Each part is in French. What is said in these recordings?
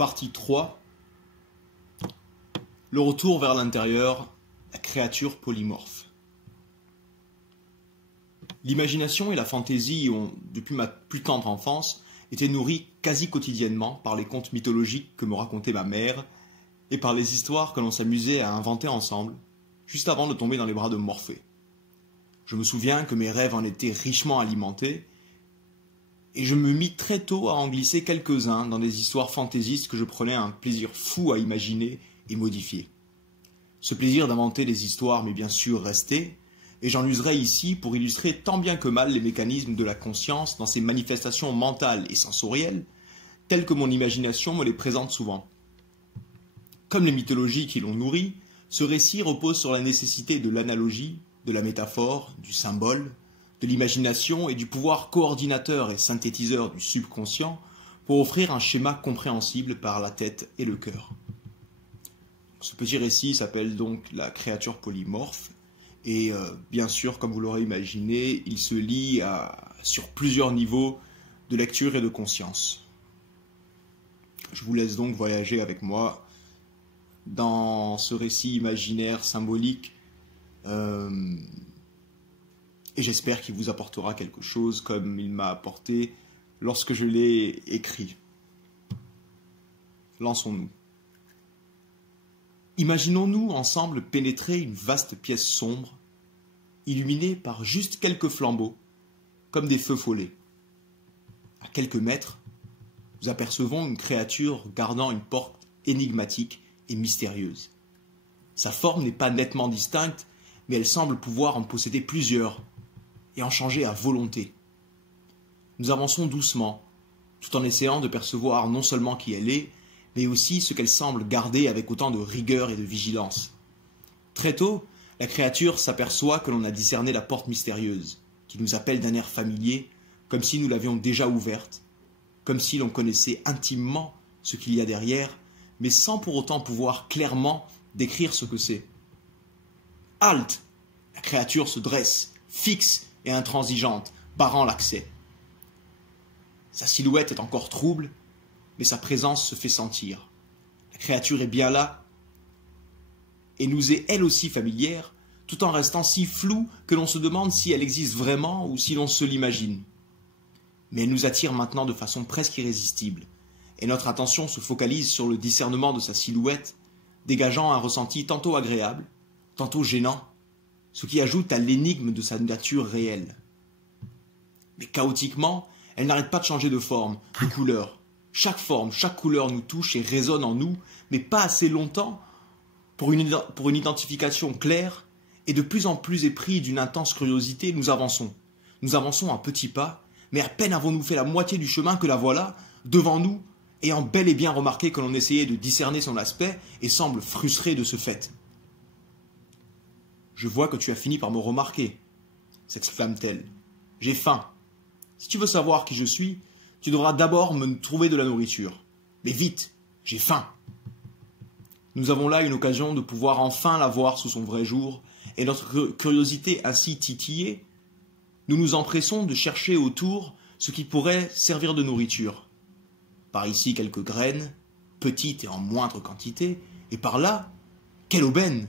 Partie 3. Le retour vers l'intérieur, la créature polymorphe. L'imagination et la fantaisie ont, depuis ma plus tendre enfance, été nourries quasi quotidiennement par les contes mythologiques que me racontait ma mère et par les histoires que l'on s'amusait à inventer ensemble, juste avant de tomber dans les bras de Morphée. Je me souviens que mes rêves en étaient richement alimentés, et je me mis très tôt à en glisser quelques-uns dans des histoires fantaisistes que je prenais un plaisir fou à imaginer et modifier. Ce plaisir d'inventer des histoires m'est bien sûr resté, et j'en userai ici pour illustrer tant bien que mal les mécanismes de la conscience dans ses manifestations mentales et sensorielles, telles que mon imagination me les présente souvent. Comme les mythologies qui l'ont nourri, ce récit repose sur la nécessité de l'analogie, de la métaphore, du symbole, de l'imagination et du pouvoir coordinateur et synthétiseur du subconscient pour offrir un schéma compréhensible par la tête et le cœur. Ce petit récit s'appelle donc La créature polymorphe et bien sûr, comme vous l'aurez imaginé, il se lie sur plusieurs niveaux de lecture et de conscience. Je vous laisse donc voyager avec moi dans ce récit imaginaire symbolique et j'espère qu'il vous apportera quelque chose comme il m'a apporté lorsque je l'ai écrit. Lançons-nous. Imaginons-nous ensemble pénétrer une vaste pièce sombre, illuminée par juste quelques flambeaux, comme des feux follets. À quelques mètres, nous apercevons une créature gardant une porte énigmatique et mystérieuse. Sa forme n'est pas nettement distincte, mais elle semble pouvoir en posséder plusieurs et en changer à volonté. Nous avançons doucement, tout en essayant de percevoir non seulement qui elle est, mais aussi ce qu'elle semble garder avec autant de rigueur et de vigilance. Très tôt, la créature s'aperçoit que l'on a discerné la porte mystérieuse, qui nous appelle d'un air familier, comme si nous l'avions déjà ouverte, comme si l'on connaissait intimement ce qu'il y a derrière, mais sans pour autant pouvoir clairement décrire ce que c'est. Halte! La créature se dresse, fixe et intransigeante, barrant l'accès. Sa silhouette est encore trouble, mais sa présence se fait sentir. La créature est bien là, et nous est elle aussi familière, tout en restant si floue que l'on se demande si elle existe vraiment ou si l'on se l'imagine. Mais elle nous attire maintenant de façon presque irrésistible, et notre attention se focalise sur le discernement de sa silhouette, dégageant un ressenti tantôt agréable, tantôt gênant, ce qui ajoute à l'énigme de sa nature réelle. Mais chaotiquement, elle n'arrête pas de changer de forme, de couleur. Chaque forme, chaque couleur nous touche et résonne en nous, mais pas assez longtemps pour une identification claire, et de plus en plus épris d'une intense curiosité, nous avançons. Nous avançons à petits pas, mais à peine avons-nous fait la moitié du chemin que la voilà, devant nous, ayant bel et bien remarqué que l'on essayait de discerner son aspect et semble frustré de ce fait. « Je vois que tu as fini par me remarquer, » s'exclame-t-elle. « J'ai faim. Si tu veux savoir qui je suis, tu devras d'abord me trouver de la nourriture. Mais vite, j'ai faim. » Nous avons là une occasion de pouvoir enfin la voir sous son vrai jour, et notre curiosité ainsi titillée, nous nous empressons de chercher autour ce qui pourrait servir de nourriture. Par ici quelques graines, petites et en moindre quantité, et par là, quelle aubaine!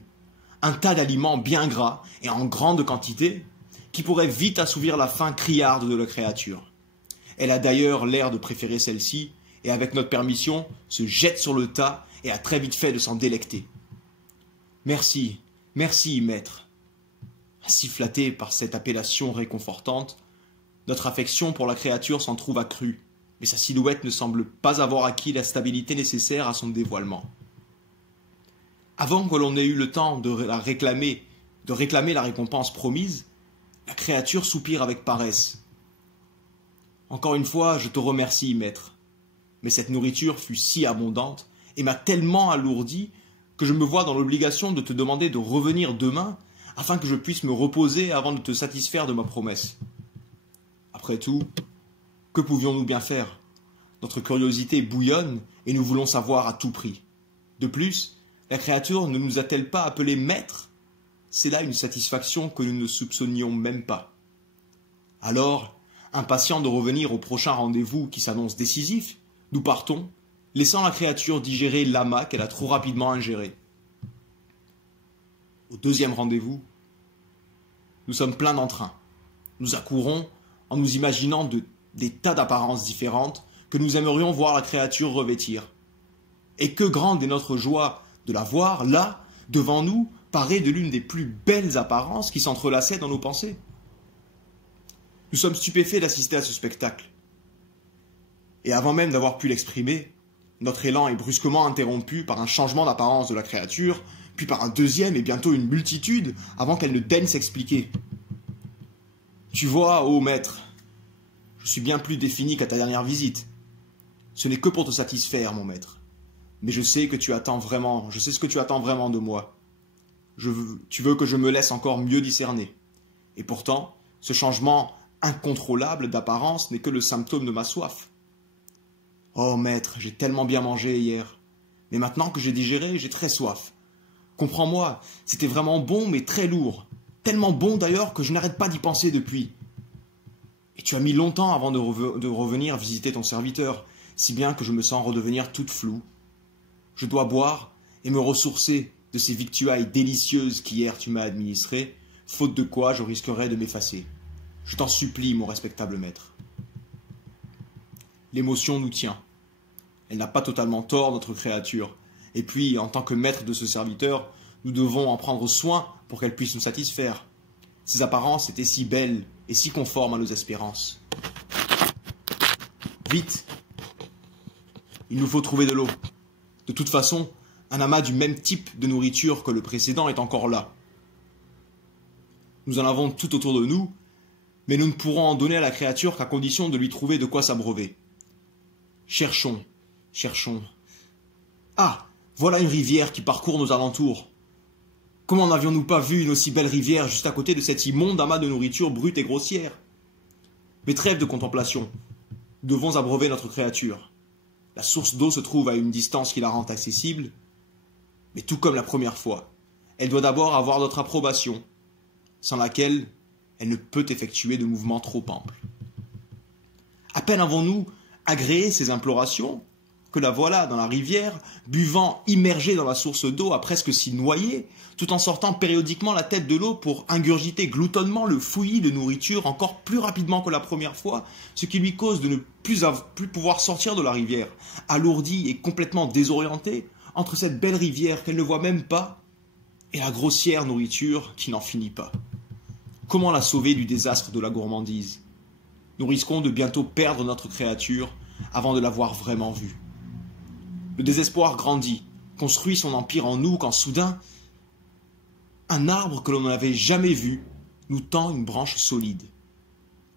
Un tas d'aliments bien gras et en grande quantité, qui pourraient vite assouvir la faim criarde de la créature. Elle a d'ailleurs l'air de préférer celle-ci, et avec notre permission, se jette sur le tas et a très vite fait de s'en délecter. Merci, merci, maître. Ainsi flatté par cette appellation réconfortante, notre affection pour la créature s'en trouve accrue, mais sa silhouette ne semble pas avoir acquis la stabilité nécessaire à son dévoilement. Avant que l'on ait eu le temps de réclamer la récompense promise, la créature soupire avec paresse. Encore une fois, je te remercie, maître. Mais cette nourriture fut si abondante et m'a tellement alourdi que je me vois dans l'obligation de te demander de revenir demain afin que je puisse me reposer avant de te satisfaire de ma promesse. Après tout, que pouvions-nous bien faire? Notre curiosité bouillonne et nous voulons savoir à tout prix. De plus, la créature ne nous a-t-elle pas appelés maîtres? C'est là une satisfaction que nous ne soupçonnions même pas. Alors, impatients de revenir au prochain rendez-vous qui s'annonce décisif, nous partons, laissant la créature digérer l'amas qu'elle a trop rapidement ingéré. Au deuxième rendez-vous, nous sommes pleins d'entrain. Nous accourons en nous imaginant des tas d'apparences différentes que nous aimerions voir la créature revêtir. Et que grande est notre joie de la voir, là, devant nous, parée de l'une des plus belles apparences qui s'entrelaçaient dans nos pensées. Nous sommes stupéfaits d'assister à ce spectacle. Et avant même d'avoir pu l'exprimer, notre élan est brusquement interrompu par un changement d'apparence de la créature, puis par un deuxième et bientôt une multitude, avant qu'elle ne daigne s'expliquer. Tu vois, ô maître, je suis bien plus défini qu'à ta dernière visite. Ce n'est que pour te satisfaire, mon maître. Mais je sais ce que tu attends vraiment de moi. Tu veux que je me laisse encore mieux discerner. Et pourtant, ce changement incontrôlable d'apparence n'est que le symptôme de ma soif. Oh maître, j'ai tellement bien mangé hier. Mais maintenant que j'ai digéré, j'ai très soif. Comprends-moi, c'était vraiment bon mais très lourd. Tellement bon d'ailleurs que je n'arrête pas d'y penser depuis. Et tu as mis longtemps avant de revenir visiter ton serviteur, si bien que je me sens redevenir toute floue. Je dois boire et me ressourcer de ces victuailles délicieuses qu'hier tu m'as administrées, faute de quoi je risquerais de m'effacer. Je t'en supplie, mon respectable maître. L'émotion nous tient. Elle n'a pas totalement tort, notre créature. Et puis, en tant que maître de ce serviteur, nous devons en prendre soin pour qu'elle puisse nous satisfaire. Ses apparences étaient si belles et si conformes à nos espérances. Vite! Il nous faut trouver de l'eau. De toute façon, un amas du même type de nourriture que le précédent est encore là. Nous en avons tout autour de nous, mais nous ne pourrons en donner à la créature qu'à condition de lui trouver de quoi s'abreuver. Cherchons, cherchons. Ah, voilà une rivière qui parcourt nos alentours. Comment n'avions-nous pas vu une aussi belle rivière juste à côté de cet immonde amas de nourriture brute et grossière? Mais trêve de contemplation. Nous devons abreuver notre créature. La source d'eau se trouve à une distance qui la rend accessible, mais tout comme la première fois, elle doit d'abord avoir notre approbation, sans laquelle elle ne peut effectuer de mouvements trop amples. À peine avons-nous agréé ces implorations, que la voilà dans la rivière, buvant immergée dans la source d'eau, à presque s'y noyer, tout en sortant périodiquement la tête de l'eau pour ingurgiter gloutonnement le fouillis de nourriture encore plus rapidement que la première fois, ce qui lui cause de ne plus pouvoir sortir de la rivière, alourdie et complètement désorientée, entre cette belle rivière qu'elle ne voit même pas et la grossière nourriture qui n'en finit pas. Comment la sauver du désastre de la gourmandise? Nous risquons de bientôt perdre notre créature avant de l'avoir vraiment vue. Le désespoir grandit, construit son empire en nous quand soudain, un arbre que l'on n'avait jamais vu nous tend une branche solide.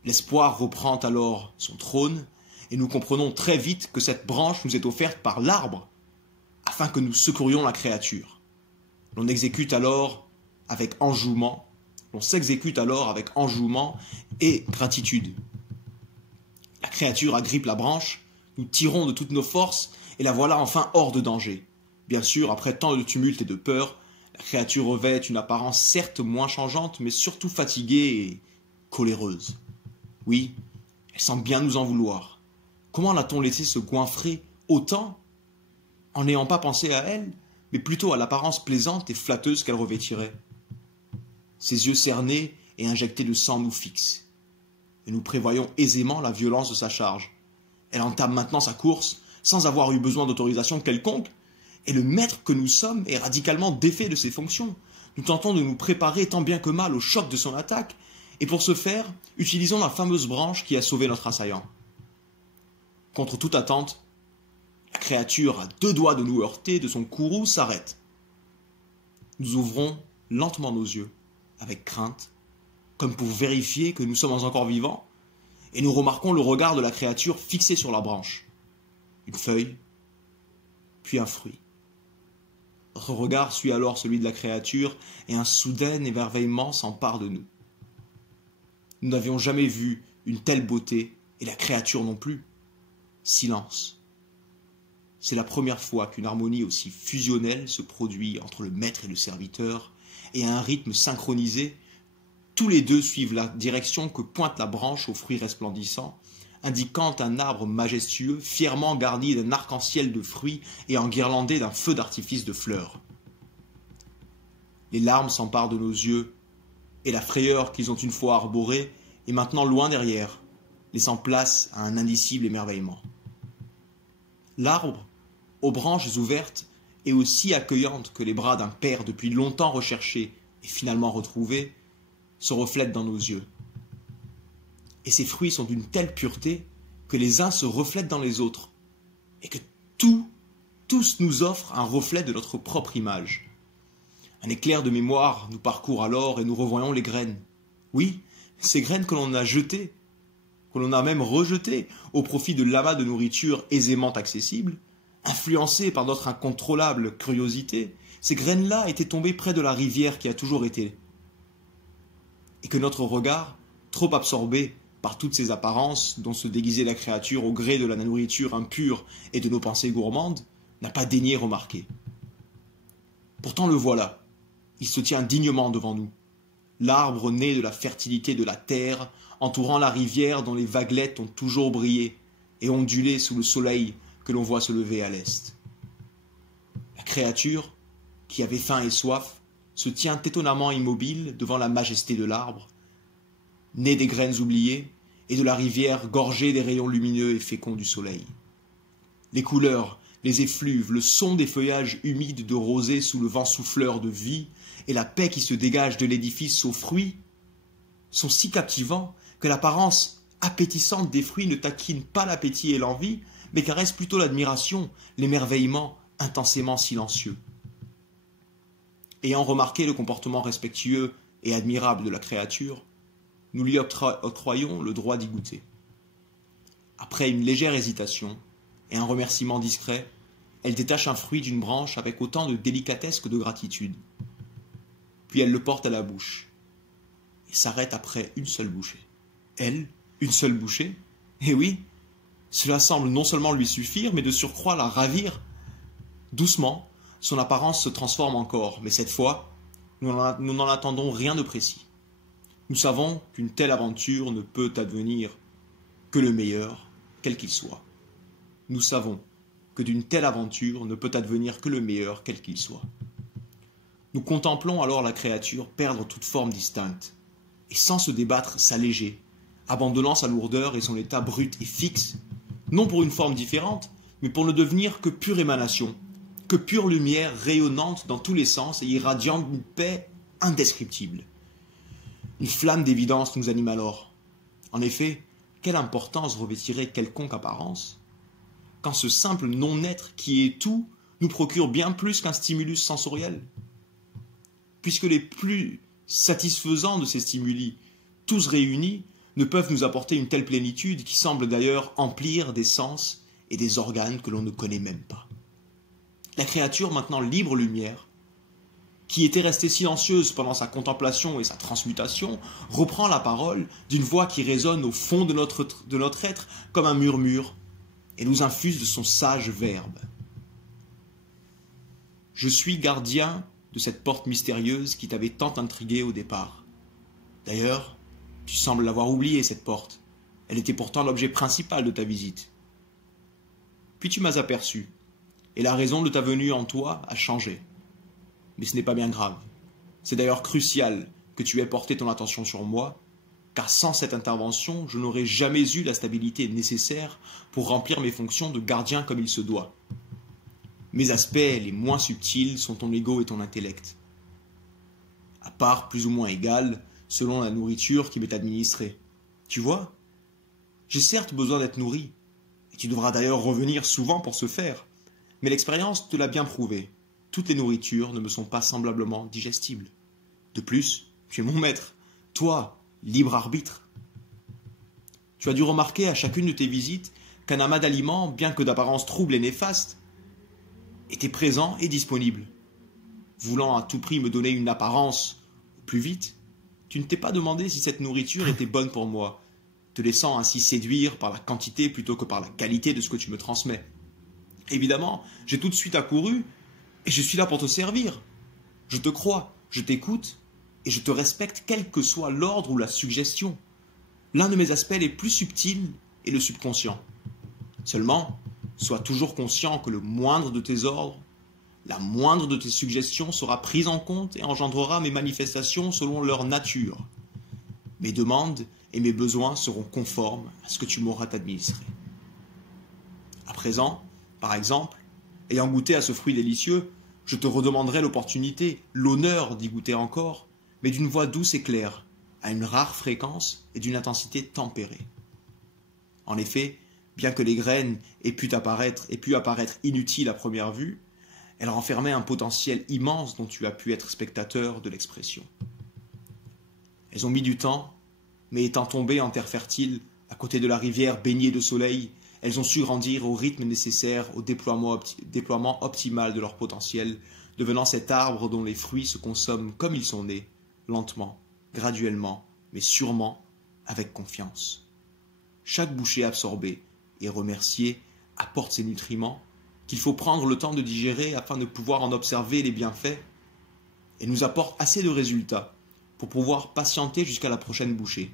L'espoir reprend alors son trône et nous comprenons très vite que cette branche nous est offerte par l'arbre afin que nous secourions la créature. On s'exécute alors avec enjouement et gratitude. La créature agrippe la branche, nous tirons de toutes nos forces et la voilà enfin hors de danger. Bien sûr, après tant de tumulte et de peur, la créature revêt une apparence certes moins changeante, mais surtout fatiguée et coléreuse. Oui, elle semble bien nous en vouloir. Comment l'a-t-on laissé se goinfrer autant, en n'ayant pas pensé à elle, mais plutôt à l'apparence plaisante et flatteuse qu'elle revêtirait? Ses yeux cernés et injectés de sang nous fixent, et nous prévoyons aisément la violence de sa charge. Elle entame maintenant sa course, sans avoir eu besoin d'autorisation quelconque, et le maître que nous sommes est radicalement défait de ses fonctions. Nous tentons de nous préparer tant bien que mal au choc de son attaque, et pour ce faire, utilisons la fameuse branche qui a sauvé notre assaillant. Contre toute attente, la créature, à 2 doigts de nous heurter de son courroux, s'arrête. Nous ouvrons lentement nos yeux, avec crainte, comme pour vérifier que nous sommes encore vivants, et nous remarquons le regard de la créature fixé sur la branche. Une feuille, puis un fruit. Notre regard suit alors celui de la créature, et un soudain émerveillement s'empare de nous. Nous n'avions jamais vu une telle beauté, et la créature non plus. Silence. C'est la première fois qu'une harmonie aussi fusionnelle se produit entre le maître et le serviteur, et à un rythme synchronisé, tous les deux suivent la direction que pointe la branche aux fruits resplendissants, indiquant un arbre majestueux, fièrement garni d'un arc-en-ciel de fruits et enguirlandé d'un feu d'artifice de fleurs. Les larmes s'emparent de nos yeux, et la frayeur qu'ils ont une fois arborée est maintenant loin derrière, laissant place à un indicible émerveillement. L'arbre, aux branches ouvertes, est aussi accueillante que les bras d'un père depuis longtemps recherché et finalement retrouvé, se reflètent dans nos yeux. Et ces fruits sont d'une telle pureté que les uns se reflètent dans les autres, et que tous nous offrent un reflet de notre propre image. Un éclair de mémoire nous parcourt alors et nous revoyons les graines. Oui, ces graines que l'on a jetées, que l'on a même rejetées au profit de l'amas de nourriture aisément accessible, influencées par notre incontrôlable curiosité, ces graines-là étaient tombées près de la rivière qui a toujours été. Et que notre regard, trop absorbé par toutes ces apparences dont se déguisait la créature au gré de la nourriture impure et de nos pensées gourmandes, n'a pas daigné remarquer. Pourtant le voilà, il se tient dignement devant nous, l'arbre né de la fertilité de la terre, entourant la rivière dont les vaguelettes ont toujours brillé et ondulé sous le soleil que l'on voit se lever à l'est. La créature, qui avait faim et soif, se tient étonnamment immobile devant la majesté de l'arbre, né des graines oubliées et de la rivière gorgée des rayons lumineux et féconds du soleil. Les couleurs, les effluves, le son des feuillages humides de rosée sous le vent souffleur de vie et la paix qui se dégage de l'édifice aux fruits sont si captivants que l'apparence appétissante des fruits ne taquine pas l'appétit et l'envie, mais caresse plutôt l'admiration, l'émerveillement intensément silencieux. Ayant remarqué le comportement respectueux et admirable de la créature, nous lui octroyons le droit d'y goûter. Après une légère hésitation et un remerciement discret, elle détache un fruit d'une branche avec autant de délicatesse que de gratitude. Puis elle le porte à la bouche et s'arrête après une seule bouchée. Elle, une seule bouchée? Eh oui, cela semble non seulement lui suffire, mais de surcroît la ravir. Doucement, son apparence se transforme encore, mais cette fois, nous n'en attendons rien de précis. Nous savons qu'une telle aventure ne peut advenir que le meilleur, quel qu'il soit. Nous savons que d'une telle aventure ne peut advenir que le meilleur, quel qu'il soit. Nous contemplons alors la créature perdre toute forme distincte, et sans se débattre s'alléger, abandonnant sa lourdeur et son état brut et fixe, non pour une forme différente, mais pour ne devenir que pure émanation, que pure lumière rayonnante dans tous les sens et irradiant d'une paix indescriptible. Une flamme d'évidence nous anime alors. En effet, quelle importance revêtirait quelconque apparence quand ce simple non-être qui est tout nous procure bien plus qu'un stimulus sensoriel? Puisque les plus satisfaisants de ces stimuli, tous réunis, ne peuvent nous apporter une telle plénitude qui semble d'ailleurs emplir des sens et des organes que l'on ne connaît même pas. La créature, maintenant libre lumière, qui était restée silencieuse pendant sa contemplation et sa transmutation, reprend la parole d'une voix qui résonne au fond de notre être comme un murmure et nous infuse de son sage verbe. Je suis gardien de cette porte mystérieuse qui t'avait tant intrigué au départ. D'ailleurs, tu sembles l'avoir oubliée, cette porte. Elle était pourtant l'objet principal de ta visite. Puis tu m'as aperçu, et la raison de ta venue en toi a changé. Mais ce n'est pas bien grave. C'est d'ailleurs crucial que tu aies porté ton attention sur moi, car sans cette intervention, je n'aurais jamais eu la stabilité nécessaire pour remplir mes fonctions de gardien comme il se doit. Mes aspects les moins subtils sont ton ego et ton intellect, à part plus ou moins égale selon la nourriture qui m'est administrée. Tu vois, j'ai certes besoin d'être nourri, et tu devras d'ailleurs revenir souvent pour ce faire, mais l'expérience te l'a bien prouvé. Toutes les nourritures ne me sont pas semblablement digestibles. De plus, tu es mon maître, toi, libre arbitre. Tu as dû remarquer à chacune de tes visites qu'un amas d'aliments, bien que d'apparence trouble et néfaste, était présent et disponible. Voulant à tout prix me donner une apparence au plus vite, tu ne t'es pas demandé si cette nourriture était bonne pour moi, te laissant ainsi séduire par la quantité plutôt que par la qualité de ce que tu me transmets. Évidemment, j'ai tout de suite accouru, et je suis là pour te servir. Je te crois, je t'écoute, et je te respecte quel que soit l'ordre ou la suggestion. L'un de mes aspects les plus subtils et le subconscient. Seulement, sois toujours conscient que le moindre de tes ordres, la moindre de tes suggestions sera prise en compte et engendrera mes manifestations selon leur nature. Mes demandes et mes besoins seront conformes à ce que tu m'auras administré. À présent, par exemple, ayant goûté à ce fruit délicieux, je te redemanderai l'opportunité, l'honneur d'y goûter encore, mais d'une voix douce et claire, à une rare fréquence et d'une intensité tempérée. En effet, bien que les graines aient pu apparaître inutiles à première vue, elles renfermaient un potentiel immense dont tu as pu être spectateur de l'expression. Elles ont mis du temps, mais étant tombées en terre fertile, à côté de la rivière baignée de soleil, elles ont su grandir au rythme nécessaire au déploiement optimal de leur potentiel, devenant cet arbre dont les fruits se consomment comme ils sont nés, lentement, graduellement, mais sûrement, avec confiance. Chaque bouchée absorbée et remerciée apporte ces nutriments qu'il faut prendre le temps de digérer afin de pouvoir en observer les bienfaits, et nous apporte assez de résultats pour pouvoir patienter jusqu'à la prochaine bouchée.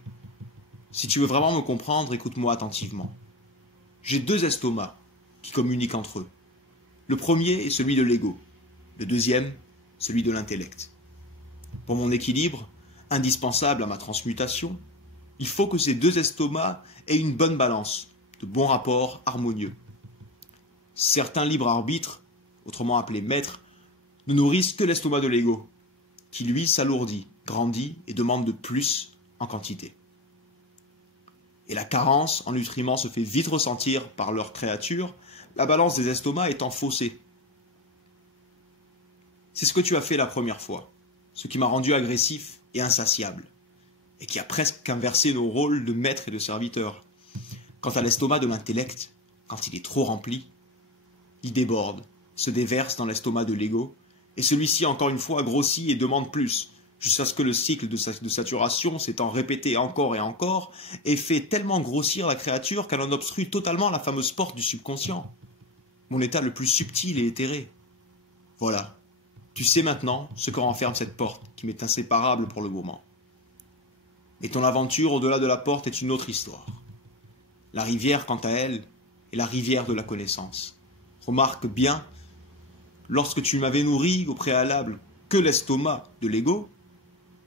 Si tu veux vraiment me comprendre, écoute-moi attentivement. J'ai 2 estomacs qui communiquent entre eux. Le premier est celui de l'ego, le deuxième, celui de l'intellect. Pour mon équilibre, indispensable à ma transmutation, il faut que ces 2 estomacs aient une bonne balance, de bons rapports harmonieux. Certains libres arbitres, autrement appelés maîtres, ne nourrissent que l'estomac de l'ego, qui lui s'alourdit, grandit et demande de plus en quantité. Et la carence en nutriments se fait vite ressentir par leur créature, la balance des estomacs étant faussée. C'est ce que tu as fait la première fois, ce qui m'a rendu agressif et insatiable, et qui a presque inversé nos rôles de maître et de serviteur. Quant à l'estomac de l'intellect, quand il est trop rempli, il déborde, se déverse dans l'estomac de l'ego, et celui-ci encore une fois grossit et demande plus, jusqu'à ce que le cycle de saturation, s'étant répété encore et encore, ait fait tellement grossir la créature qu'elle en obstrue totalement la fameuse porte du subconscient, mon état le plus subtil et éthéré. Voilà, tu sais maintenant ce que renferme cette porte, qui m'est inséparable pour le moment. Et ton aventure au-delà de la porte est une autre histoire. La rivière, quant à elle, est la rivière de la connaissance. Remarque bien, lorsque tu m'avais nourri au préalable que l'estomac de l'ego,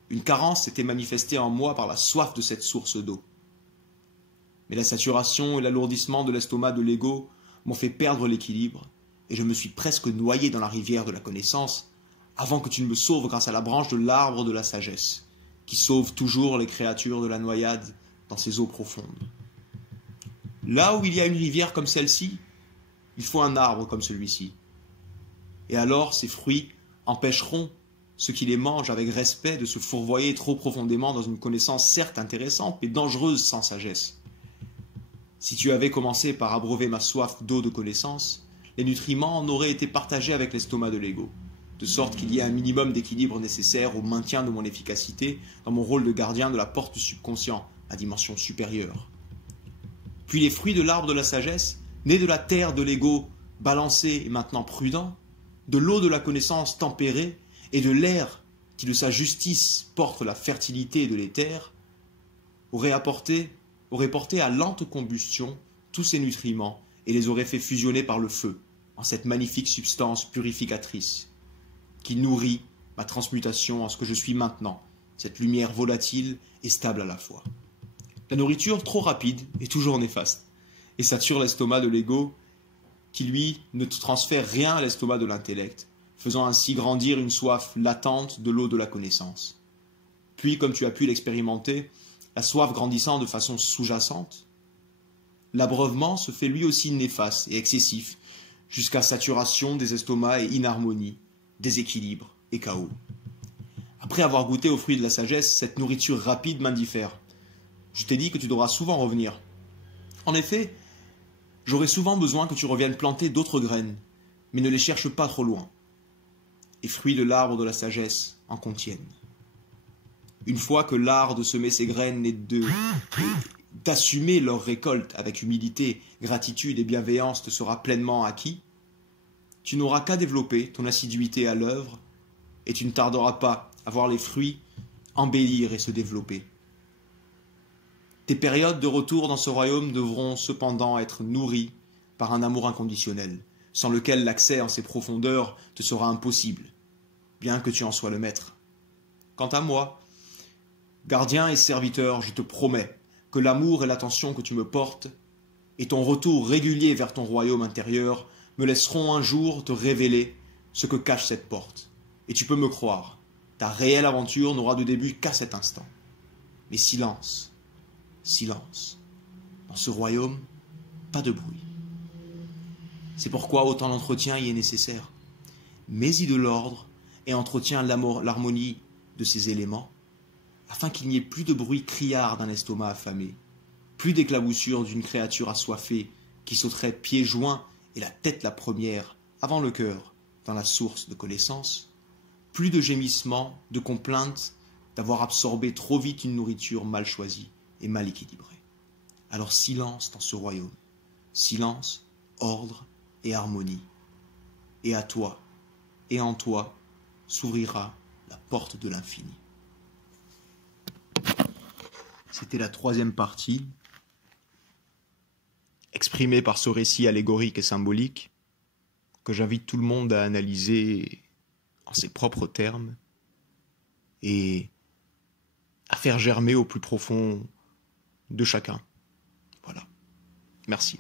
une carence s'était manifestée en moi par la soif de cette source d'eau. Mais la saturation et l'alourdissement de l'estomac de l'ego m'ont fait perdre l'équilibre, et je me suis presque noyé dans la rivière de la connaissance, avant que tu ne me sauves grâce à la branche de l'arbre de la sagesse, qui sauve toujours les créatures de la noyade dans ses eaux profondes. Là où il y a une rivière comme celle-ci, il faut un arbre comme celui-ci. Et alors ces fruits empêcheront ceux qui les mangent avec respect de se fourvoyer trop profondément dans une connaissance certes intéressante, mais dangereuse sans sagesse. Si tu avais commencé par abreuver ma soif d'eau de connaissance, les nutriments en auraient été partagés avec l'estomac de l'ego, de sorte qu'il y ait un minimum d'équilibre nécessaire au maintien de mon efficacité dans mon rôle de gardien de la porte du subconscient, à dimension supérieure. Puis les fruits de l'arbre de la sagesse, nés de la terre de l'ego, balancé et maintenant prudent, de l'eau de la connaissance tempérée et de l'air qui de sa justice porte la fertilité de l'éther, auraient porté à lente combustion tous ces nutriments et les auraient fait fusionner par le feu en cette magnifique substance purificatrice qui nourrit ma transmutation en ce que je suis maintenant, cette lumière volatile et stable à la fois. La nourriture trop rapide est toujours néfaste et sature l'estomac de l'ego qui, lui, ne transfère rien à l'estomac de l'intellect, faisant ainsi grandir une soif latente de l'eau de la connaissance. Puis, comme tu as pu l'expérimenter, la soif grandissant de façon sous-jacente, l'abreuvement se fait lui aussi néfaste et excessif, jusqu'à saturation des estomacs et inharmonie, déséquilibre et chaos. Après avoir goûté aux fruits de la sagesse, cette nourriture rapide m'indiffère. Je t'ai dit que tu devras souvent revenir. En effet, j'aurai souvent besoin que tu reviennes planter d'autres graines, mais ne les cherche pas trop loin. Les fruits de l'arbre de la sagesse en contiennent. Une fois que l'art de semer ces graines et d'assumer leur récolte avec humilité, gratitude et bienveillance te sera pleinement acquis, tu n'auras qu'à développer ton assiduité à l'œuvre et tu ne tarderas pas à voir les fruits embellir et se développer. Tes périodes de retour dans ce royaume devront cependant être nourries par un amour inconditionnel, sans lequel l'accès en ses profondeurs te sera impossible, bien que tu en sois le maître. Quant à moi, gardien et serviteur, je te promets que l'amour et l'attention que tu me portes et ton retour régulier vers ton royaume intérieur me laisseront un jour te révéler ce que cache cette porte. Et tu peux me croire, ta réelle aventure n'aura de début qu'à cet instant. Mais silence, silence. Dans ce royaume, pas de bruit. C'est pourquoi autant d'entretien y est nécessaire. Mets-y de l'ordre et entretiens l'harmonie de ces éléments, afin qu'il n'y ait plus de bruit criard d'un estomac affamé, plus d'éclaboussures d'une créature assoiffée qui sauterait pieds joints et la tête la première, avant le cœur, dans la source de connaissance, plus de gémissements, de complaintes d'avoir absorbé trop vite une nourriture mal choisie et mal équilibrée. Alors silence dans ce royaume, silence, ordre et harmonie. Et à toi, et en toi, s'ouvrira la porte de l'infini. C'était la troisième partie, exprimée par ce récit allégorique et symbolique, que j'invite tout le monde à analyser en ses propres termes et à faire germer au plus profond de chacun. Voilà. Merci.